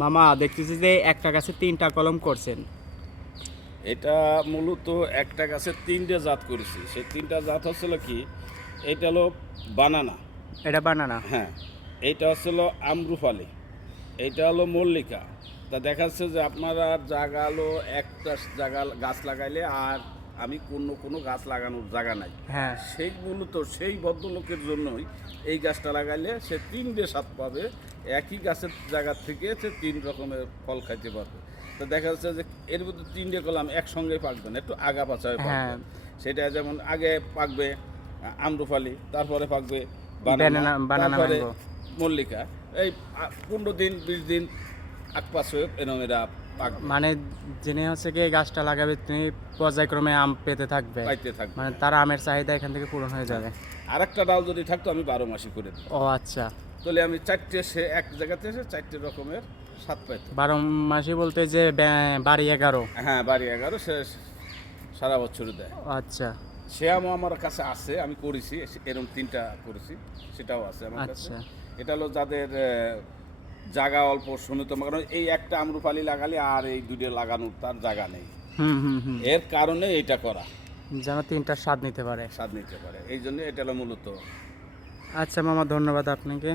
মামা দেখতেছি যে একটা গাছে 3টা কলম করছেন। এটা মূলত একটা গাছে 3টে জাত করেছি। সেই 3টা জাত হচ্ছিল কি, এইটা হলো বানানা, এটা বানানা। হ্যাঁ, এইটা হচ্ছিল আম্রুফালি, এইটা হলো মল্লিকা। তা দেখা যাচ্ছে যে আপনারা জায়গা হলো একটা জায়গা গাছ লাগাইলে আর আমি কোনো গাছ লাগানোর জায়গা নাই, হ্যাঁ সেই মূলত সেই ভদ্রলোকের জন্যই এই গাছটা লাগাইলে সে 3টে স্বাদ পাবে, একই গাছের জায়গা থেকে সে 3 রকমের ফল খাইতে পারবে। তো দেখা যাচ্ছে যে এর মধ্যে 3টে কলাম একসঙ্গে পাকবে না, একটু আগা পাচায় হ্যাঁ, পাকবে। সেটা যেমন আগে পাকবে আম্রফালি, তারপরে পাকবে বানানা, বানানা তারপরে ম্যাঙ্গো। মল্লিকা। এই 15 দিন 20 দিন আগ পাশ হয়ে এরকম এরা পাকবে, মানে যিনি হচ্ছে কি এই গাছটা লাগাবে তিনি পর্যায়ক্রমে আম পেতে থাকবে, পাইতে থাকবে। মানে তার আমের চাহিদা এখান থেকে পূরণ হয়ে যাবে। আর একটা ডাল যদি থাকতো আমি 12 মাসই করে দিই, ও আচ্ছা, তাহলে আমি 4টে সে এক জায়গাতে এসে 4টে রকমের স্বাদ পাইতো। 12 মাসি বলতে যে বাড়ি 11। হ্যাঁ, বাড়ি 11 সে সারা বছর দেয়। আচ্ছা সে আমও আমার কাছে আছে, আমি করেছি এরকম 3টা করেছি, সেটাও আছে আমার কাছে। আচ্ছা। এটা হলো যাদের জায়গা অল্প সীমিত, কারণ এই একটা আম্রপালি লাগালে আর এই 2টে লাগানোর তার জায়গা নেই, হুম হুম হুম, এর কারণে এইটা করা, যেন 3টা স্বাদ নিতে পারে। স্বাদ নিতে পারে, এই জন্য এটা হলো মূলত। আচ্ছা মামা, ধন্যবাদ আপনাকে।